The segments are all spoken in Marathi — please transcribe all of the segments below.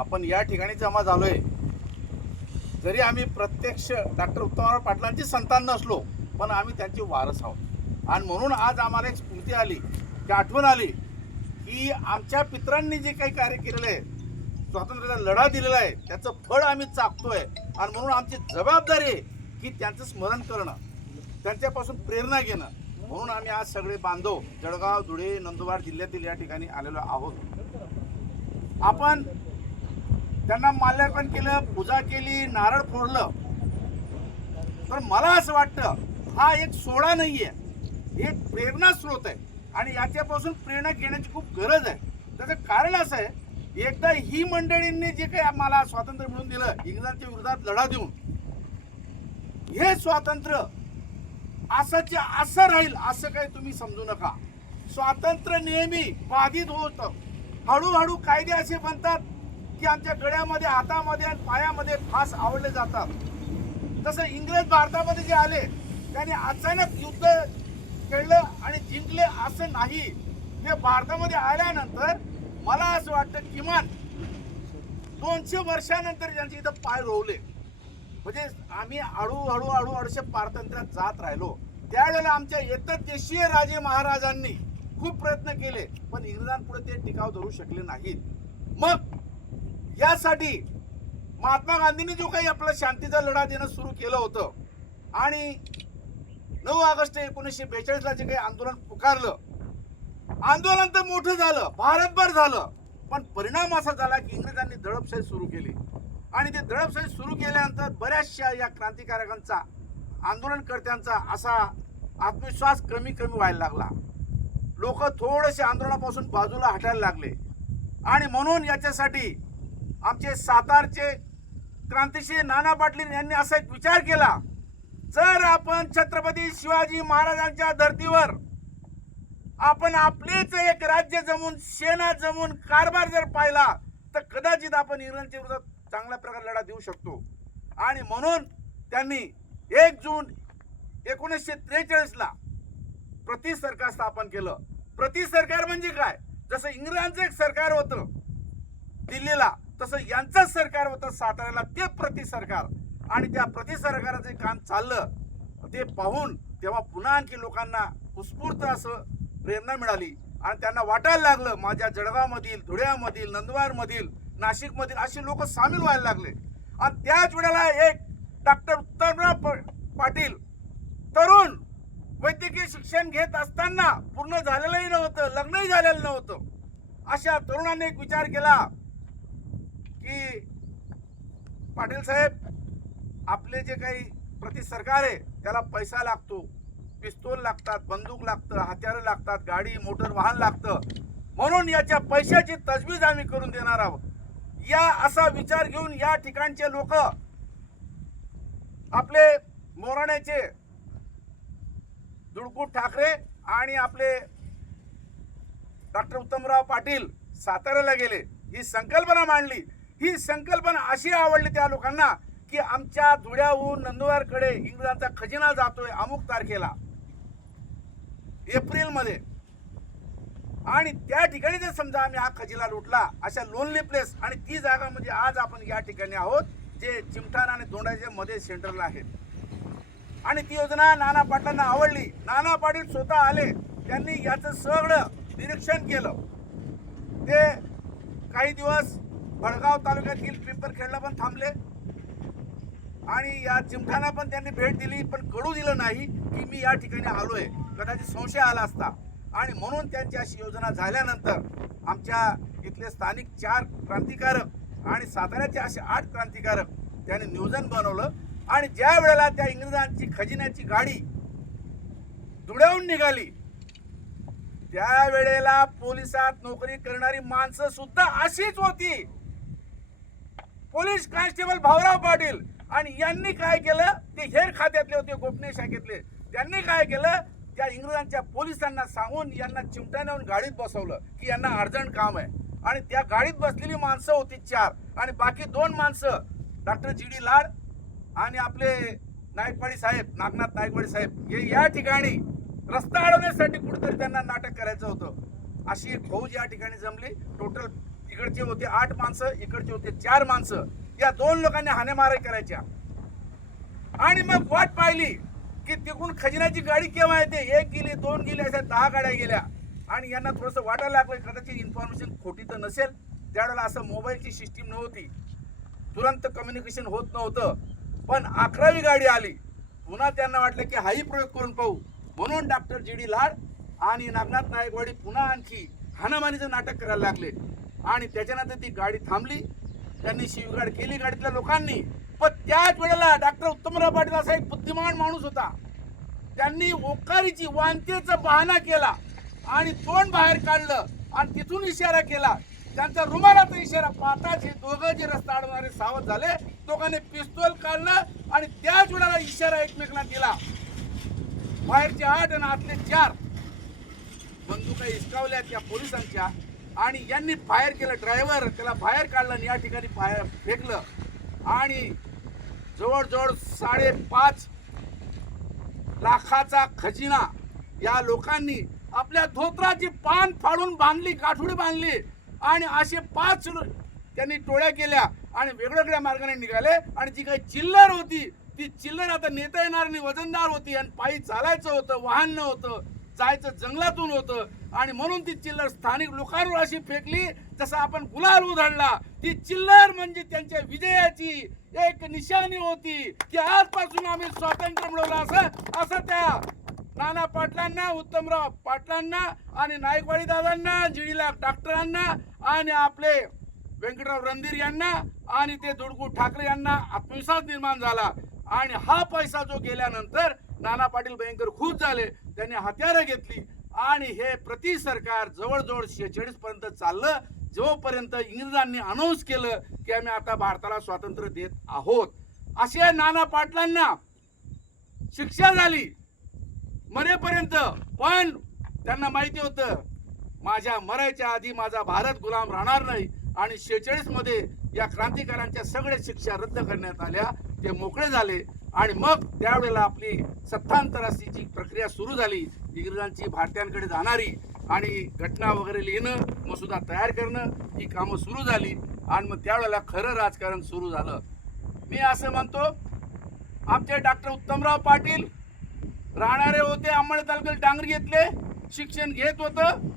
आपण या ठिकाणी जमा झालोय जरी आम्ही प्रत्यक्ष डॉक्टर उत्तमराव पाटलांची संतान नसलो पण आम्ही त्यांचे वारस आहोत. आणि म्हणून आज आम्हाला एक स्मृती आली की आठवण आली की आमच्या पितरांनी जे काही कार्य केलेलं आहे स्वातंत्र्याचा लढा दिलेला आहे त्याचं फळ आम्ही चाकतोय आणि म्हणून आमची जबाबदारी आहे की त्यांचं स्मरण करणं त्यांच्यापासून प्रेरणा घेणं. म्हणून आम्ही आज सगळे बांधव जळगाव धुळे नंदुरबार जिल्ह्यातील या ठिकाणी आलेलो आहोत. आपण त्यांना माल्यार्पण केलं पूजा केली नारळ फोडलं. तर मला असं वाटतं हा एक सोहळा नाहीये. एक प्रेरणा स्रोत आहे. आणि याच्यापासून प्रेरणा घेण्याची खूप गरज आहे. त्याचं कारण असं आहे एकदा ही मंडळींनी जे काही आम्हाला स्वातंत्र्य मिळवून दिलं इंग्रजांच्या विरोधात लढा देऊन हे स्वातंत्र्य असंच असं राहील असं काही तुम्ही समजू नका. स्वातंत्र्य नेहमी बाधित होतं. हळूहळू कायदे असे बनतात की आमच्या गळ्यामध्ये हातामध्ये आणि पायामध्ये फास आवडले जातात. तसं इंग्रज भारतामध्ये जे आले त्यांनी अचानक युद्ध खेळलं आणि जिंकले असं नाही. ते भारतामध्ये आल्यानंतर मला असं वाटतं किमान दोनशे वर्षानंतर त्यांचे इथं पाय रोवले. म्हणजे आम्ही हळूहळू हळू हळूशे पारतंत्र्यात जात राहिलो. त्यावेळेला आमच्या येतात देशीय राजे महाराजांनी खूप प्रयत्न केले पण इंग्रजांपुढे ते टिकाव धरू शकले नाहीत. मग यासाठी महात्मा गांधींनी जो काही आपला शांतीचा लढा देणं सुरू केलं होतं आणि नऊ ऑगस्ट एकोणीसशे बेचाळीसला जे काही आंदोलन पुकारलं आंदोलन तर मोठं झालं भारतभर झालं पण परिणाम असा झाला की इंग्रजांनी दडपशाही सुरू केली. आणि ते दडपशाही सुरू केल्यानंतर बऱ्याचशा या क्रांतिकारकांचा आंदोलनकर्त्यांचा असा आत्मविश्वास कमी कमी व्हायला लागला. लोक थोडेसे आंदोलनापासून बाजूला हटायला लागले. आणि म्हणून याच्यासाठी आमचे सातारचे क्रांतिश्री नाना पाटील यांनी असा एक विचार केला जर आपण छत्रपती शिवाजी महाराजांच्या धर्तीवर आपण आपलेच एक राज्य जमून सेना जमून कारभार जर पाहिला तर कदाचित आपण इंग्रजांच्या विरोधात चांगल्या प्रकारे लढा देऊ शकतो. आणि म्हणून त्यांनी एक जून एकोणीसशे त्रेचाळीस ला प्रति सरकार स्थापन केलं. प्रति सरकार म्हणजे काय? जसं इंग्रजांचं एक सरकार होतं दिल्लीला. तसं यांचंच सरकार होतं साताऱ्याला ते प्रति सरकार. आणि त्या प्रति सरकाराचं काम चाललं ते पाहून तेव्हा पुन्हा आणखी लोकांना उत्स्फूर्त असं प्रेरणा मिळाली. आणि त्यांना वाटायला लागलं माझ्या जळगावमधील धुळ्यामधील नंदवारमधील नाशिकमधील असे लोक सामील व्हायला लागले. आणि त्याच वेळेला एक डॉक्टर उत्तमराव पाटील तरुण वैद्यकीय शिक्षण घेत असताना पूर्ण झालेलंही नव्हतं लग्नही झालेलं नव्हतं. अशा तरुणाने एक विचार केला की पाटील साहेब आपले जे काही प्रति सरकार आहे त्याला पैसा लागतो पिस्तोल लागतात बंदूक लागतं हत्यारं लागतात गाडी मोटर वाहन लागतं. म्हणून याच्या पैशाची तजवीज आम्ही करून देणार आहोत. या असा विचार घेऊन या ठिकाणचे लोक आपले मोराण्याचे दुडकूट ठाकरे आणि आपले डॉक्टर उत्तमराव पाटील साताऱ्याला गेले. ही संकल्पना मांडली. ही संकल्पना अशी आवडली त्या लोकांना की आमच्या धुळ्याहून नंदुरबारकडे इंग्रजांचा खजिना जातोय अमुक तारखेला. एप्रिलमध्ये आणि त्या ठिकाणी जर समजा आम्ही हा खजिना लुटला अशा लोनली प्लेस आणि ती जागा म्हणजे आज आपण या ठिकाणी आहोत जे चिमठाण आणि दोंडाच्या मध्ये सेंटरला आहेत आणि ती योजना नाना पाटलांना आवडली. नाना पाटील स्वतः आले. त्यांनी याचं सगळं निरीक्षण केलं. ते काही दिवस भडगाव तालुक्यातील पिंपरखेडला पण थांबले. आणि या जिमखाना पण त्यांनी भेट दिली पण कळू दिलं नाही की मी या ठिकाणी आलोय. कदाचित संशय आला असता. आणि म्हणून त्यांची अशी योजना झाल्यानंतर आमच्या इथले स्थानिक चार क्रांतिकारक आणि साताऱ्याचे असे आठ क्रांतिकारक त्यांनी नियोजन बनवलं. आणि ज्या वेळेला त्या इंग्रजांची खजिन्याची गाडी धुड्याहून निघाली त्या वेळेला पोलिसात नोकरी करणारी माणसं सुद्धा अशीच होती. पोलीस कॉन्स्टेबल भाऊराव पाटील आणि यांनी काय केलं? ते हेर खात्यातले होते गोपनीय शाखेतले. त्यांनी काय केलं? त्या इंग्रजांच्या पोलिसांना सांगून यांना चिमट्या नेऊन गाडीत बसवलं की यांना अर्जंट काम आहे. आणि त्या गाडीत बसलेली माणसं होती चार. आणि बाकी दोन माणसं डॉक्टर जी डी लाड आणि आपले नायकवाडी साहेब नागनाथ नायकवाडी साहेब हे या ठिकाणी रस्ता अडवण्यासाठी कुठेतरी त्यांना नाटक करायचं होतं. अशी एक फौज या ठिकाणी जमली. टोटल तिकडचे होते आठ माणसं इकडचे होते चार माणसं. या दोन लोकांनी हानेमारी करायच्या. आणि मग वाट पाहिली की तिकडून खजिन्याची गाडी केव्हा येते? एक गेली दोन गेली अशा दहा गाड्या गेल्या. आणि यांना थोडंसं वाटायला लागलं कदाचित इन्फॉर्मेशन खोटी तर नसेल. त्यावेळेला असं मोबाईलची सिस्टीम नव्हती. तुरंत कम्युनिकेशन होत नव्हतं. पण अकरावी गाडी आली. पुन्हा त्यांना वाटलं की हाही प्रयोग करून पाहू. म्हणून डॉक्टर जी डी लाड आणि नागनाथ नायकवाडी पुन्हा आणखी हानामानीचं नाटक करायला लागले. आणि त्याच्यानंतर ती गाडी थांबली. त्यांनी शिवगाड केली गाडीतल्या लोकांनी. पण त्याच वेळेला डॉक्टर उत्तमराव पाटील असा एक बुद्धिमान माणूस होता. त्यांनी ओकारीची वांतेचा बहाणा केला आणि तोंड बाहेर काढलं आणि तिथून इशारा केला. त्यांचा रुमालाचा इशारा पाहताच हे दोघं जे रस्ता अडवणारे सावध झाले दोघांनी पिस्तोल काढलं आणि त्याच वेळेला इशारा एकमेकांना दिला. बाहेरचे आठ आणि आतले चार बंदुका हिसकावल्या त्या पोलिसांच्या. आणि यांनी फायर केलं ड्रायव्हर त्याला बाहेर काढलं आणि या ठिकाणी फायर फेकलं. आणि जवळजवळ साडेपाच लाखाचा खजिना या लोकांनी आपल्या धोत्राची पान फाडून बांधली गाठोडी बांधली. आणि असे पाच त्यांनी टोळ्या केल्या आणि वेगवेगळ्या मार्गाने निघाले. आणि जी काही चिल्लर होती ती चिल्लर आता नेता येणार नाही वजनदार होती. आणि पायी चालायचं होतं वाहन नव्हतं जायचं जंगलातून होतं. आणि म्हणून ती चिल्लर स्थानिक लोकांवर अशी फेकली जसं आपण गुलाल उधळला ती चिल्लर म्हणजे त्यांच्या विजयाची एक निशाणी होती की आजपासून आम्ही स्वातंत्र्य मिळवलं असं असं त्या नाना पाटलांना उत्तमराव पाटलांना आणि नायकवाडी दादांना जिडीला डॉक्टरांना आणि आपले व्यंकटराव रणधीर यांना आणि ते दुडकू ठाकरे यांना आत्मविश्वास निर्माण झाला. आणि हा पैसा जो गेल्यानंतर नाना पाटील भयंकर खुश झाले त्यांनी हत्यारं घेतली. आणि हे प्रति सरकार जवळजवळ शेहेचाळीस पर्यंत चाललं. जोपर्यंत इंग्रजांनी अनाऊन्स केलं की आम्ही आता भारताला स्वातंत्र्य देत आहोत. असे नाना पाटलांना शिक्षा झाली. मरेपर्यंत. पण त्यांना माहिती होतं माझ्या मरायच्या आधी माझा भारत गुलाम राहणार नाही आणि शेहेचाळीसमध्ये या क्रांतिकारांच्या सगळ्या शिक्षा रद्द करण्यात आल्या. ते मोकळे झाले. आणि मग त्यावेळेला आपली सत्तांतराची जी प्रक्रिया सुरू झाली. इंग्रजांची भारतीयांकडे जाणारी आणि घटना वगैरे लिहिणं मसुदा तयार करणं ही कामं सुरू झाली आणि मग त्यावेळेला खरं राजकारण सुरू झालं. मी असं म्हणतो आमचे डॉक्टर उत्तमराव पाटील राहणारे होते अंमड तालुक्यात डांगर घेतले शिक्षण घेत होतं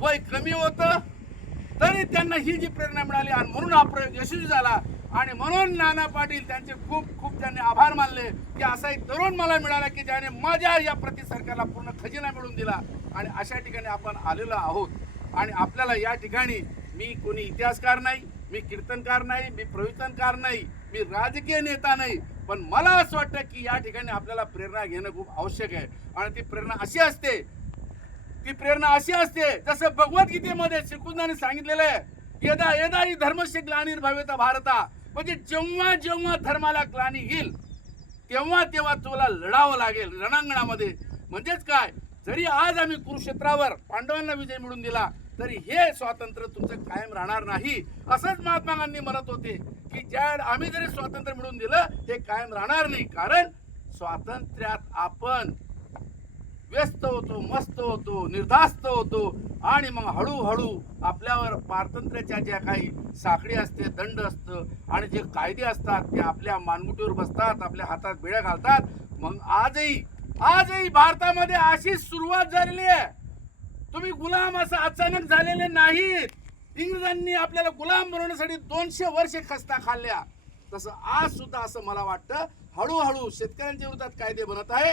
वय कमी होतं तरी त्यांना ही जी प्रेरणा मिळाली आणि म्हणून हा प्रयोग यशस्वी झाला. आणि म्हणून नाना पाटील त्यांचे खूप खूप त्यांनी आभार मानले की असा एक तरुण मला मिळाला की ज्याने माझ्या या प्रति सरकारला पूर्ण खजिना मिळून दिला. आणि अशा ठिकाणी आपण आलेलो आहोत. आणि आपल्याला या ठिकाणी मी कोणी इतिहासकार नाही मी कीर्तनकार नाही मी प्रवचनकार नाही मी राजकीय नेता नाही पण मला असं वाटतं की या ठिकाणी आपल्याला प्रेरणा घेणं खूप आवश्यक आहे. आणि ती प्रेरणा अशी असते ती प्रेरणा अशी असते जसं भगवद्गीतेमध्ये श्रीकृष्णाने सांगितलेलं आहे यदा यदा ही धर्मस्य ग्लानिर्भवेता भारता म्हणजे जेव्हा जेव्हा धर्माला ग्लानी येईल तेव्हा तेव्हा तुला लढावं लागेल रणांगणामध्ये. म्हणजेच काय? जरी आज आम्ही कुरुक्षेत्रावर पांडवांना विजय मिळून दिला तरी हे स्वातंत्र्य तुमचं कायम राहणार नाही. असंच महात्मा गांधी म्हणत होते की ज्या आम्ही जरी स्वातंत्र्य मिळवून दिलं हे कायम राहणार नाही. कारण स्वातंत्र्यात आपण व्यस्त होतो मस्त होतो निर्धास्त होतो आणि मग हळूहळू आपल्यावर पारतंत्र्याच्या ज्या काही साखळी असते दंड असतं आणि जे कायदे असतात ते आपल्या मानगुटीवर बसतात आपल्या हातात बिळ्या घालतात मग आजही आजही भारतामध्ये अशीच सुरुवात झालेली आहे. तुम्ही गुलाम असं अचानक झालेले नाहीत. इंग्रजांनी आपल्याला गुलाम बनवण्यासाठी दोनशे वर्षे खस्ता खाल्ल्या. तसं आज सुद्धा असं मला वाटतं हळूहळू शेतकऱ्यांच्या विरोधात कायदे बनत आहे.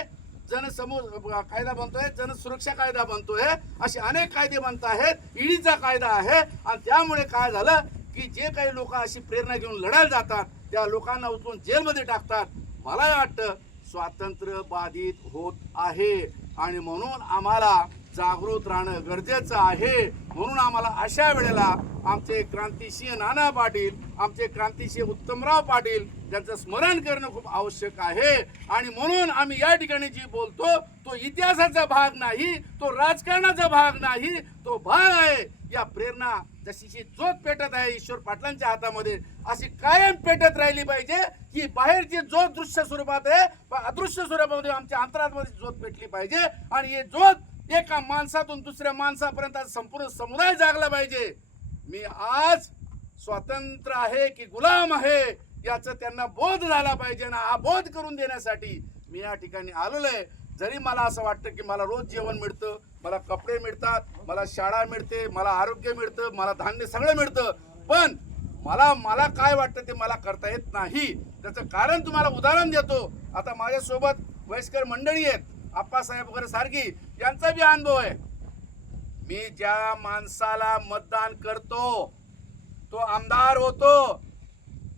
जनसमोर कायदा बनतोय जनसुरक्षा कायदा बनतोय असे अनेक कायदे बनत आहेत ईडीचा कायदा आहे. आणि त्यामुळे काय झालं की जे काही लोक अशी प्रेरणा घेऊन लढायला जातात त्या लोकांना उचलून जेलमध्ये टाकतात. मला वाटतं स्वातंत्र्य बाधित होत आहे. आणि म्हणून आम्हाला जागृत राहणं गरजेचं आहे. म्हणून आम्हाला अशा वेळेला आमचे क्रांतिसिंह नाना पाटील आमचे क्रांतिसिंह उत्तमराव पाटील त्यांचं स्मरण करणं खूप आवश्यक आहे. आणि म्हणून आम्ही या ठिकाणी जी बोलतो तो इतिहासाचा भाग नाही तो राजकारणाचा भाग नाही तो भाग आहे. या प्रेरणा जशीची जोत पेटत आहे ईश्वर पाटलांच्या हातामध्ये अशी कायम पेटत राहिली पाहिजे. ही बाहेरची जोत दृश्य स्वरूपात आहे अदृश्य स्वरूपामध्ये आमच्या अंतरात्मध्ये जोत पेटली पाहिजे. आणि हे जोत एका माणसातून दुसऱ्या माणसापर्यंत आज संपूर्ण समुदाय जागला पाहिजे. मी आज स्वातंत्र्य आहे की गुलाम आहे याचं त्यांना बोध झाला पाहिजे ना हा बोध करून देण्यासाठी मी या ठिकाणी आलेलो आहे. जरी मला असं वाटतं की मला रोज जेवण मिळतं मला कपडे मिळतात मला शाळा मिळते मला आरोग्य मिळतं मला धान्य सगळं मिळतं पण मला मला काय वाटतं ते मला करता येत नाही. त्याचं कारण तुम्हाला उदाहरण देतो. आता माझ्यासोबत वयस्कर मंडळी आहेत. आप्पासाहेब वगैरे सारखी यांचा बी अनुभव आहे. मी ज्या माणसाला मतदान करतो तो आमदार होतो.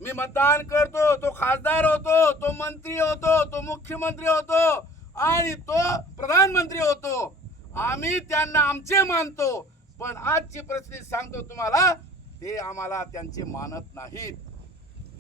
मी मतदान करतो तो खासदार होतो तो मंत्री होतो तो मुख्यमंत्री होतो आणि तो प्रधानमंत्री होतो. आम्ही त्यांना आमचे मानतो पण आजची परिस्थिती सांगतो तुम्हाला ते आम्हाला त्यांचे मानत नाहीत.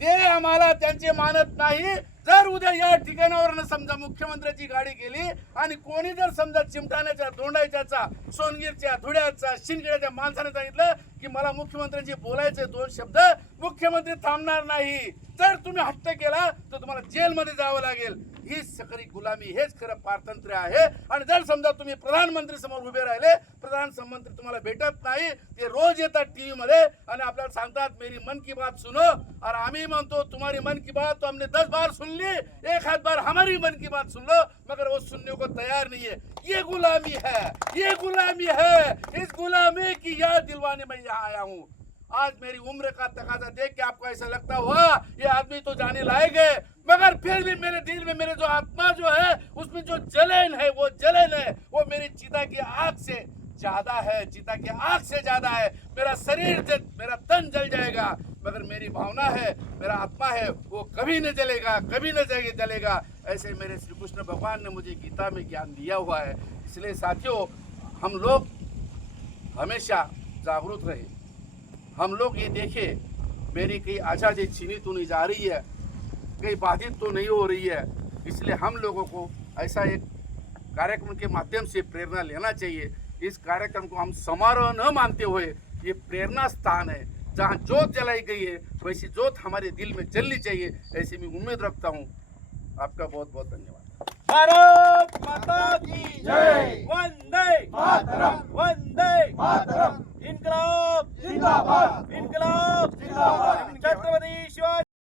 ते आम्हाला त्यांचे मानत नाही. जर उद्या या ठिकाणावर समजा मुख्यमंत्र्याची गाडी गेली आणि कोणी जर समजा चिमटाण्याच्या दोंडायच्याचा सोनगीरच्या धुळ्याचा शिंदखेड्याच्या माणसाने सांगितलं की मला मुख्यमंत्र्यांची बोलायचे दोन शब्द मुख्यमंत्री थांबणार नाही. जर तुम्ही हट्ट केला तर तुम्हाला जेलमध्ये जावं लागेल. ही सकरी गुलामी हेच खरं पारतंत्र्य आहे. आणि जर समजा तुम्ही प्रधानमंत्री समोर उभे राहिले प्रधानमंत्री तुम्हाला भेटत नाही ते रोज येतात टीव्ही मध्ये आणि आपल्याला सांगतात मेरी मन की बात सुनो. और आम्ही म्हणतो तुम्हारी मन की बात तो हमने दस बार सुन ली एक हाथ बार हमारी मन की बात सुन लो मगर वो सुनने को तैयार नहीं है। ये गुलामी है ये गुलामी है। इस गुलामी की याद दिलवाने में यहाँ आया हूँ। आज मेरी उम्र का तकाजा देख के आपको ऐसा लगता हुआ, ये आदमी तो जाने लायक है। मगर फिर भी मेरे दिल में मेरे जो आत्मा जो है, उसमें जो जलन है, वो जलन है, वो मेरी चिता की आग से ज़्यादा है, चिता की आग से ज़्यादा है। मेरा शरीर मेरा तन जल जाएगा, मगर मेरी भावना है, मेरा आत्मा है, वो कभी न जलेगा, कभी न जले- जलेगा। ऐसे मेरे श्री कृष्ण भगवान ने मुझे गीता में ज्ञान दिया हुआ है। इसलिए साथियों, हम लोग हमेशा जागरूक रहे। हम लोग ये देखें, मेरी कहीं आज़ादी छीनी तो नहीं जा रही है। कहीं, बाधित तो नहीं हो रही है। इसलिए हम लोगों को ऐसा एक कार्यक्रम के माध्यम से प्रेरणा लेना चाहिए। इस कार्यक्रम को हम समारोह न मानते हुए ये प्रेरणा स्थान है, जहाँ जोत जलाई गई है, वैसी जोत हमारे दिल में जलनी चाहिए, ऐसी मैं उम्मीद रखता हूँ। आपका बहुत बहुत धन्यवाद। भारत माता की जय। वंदे मातरम। वंदे। मातरम। इनकलाब। जिंदाबाद। इनकलाब। जिंदाबाद। छत्रपती शिवाजी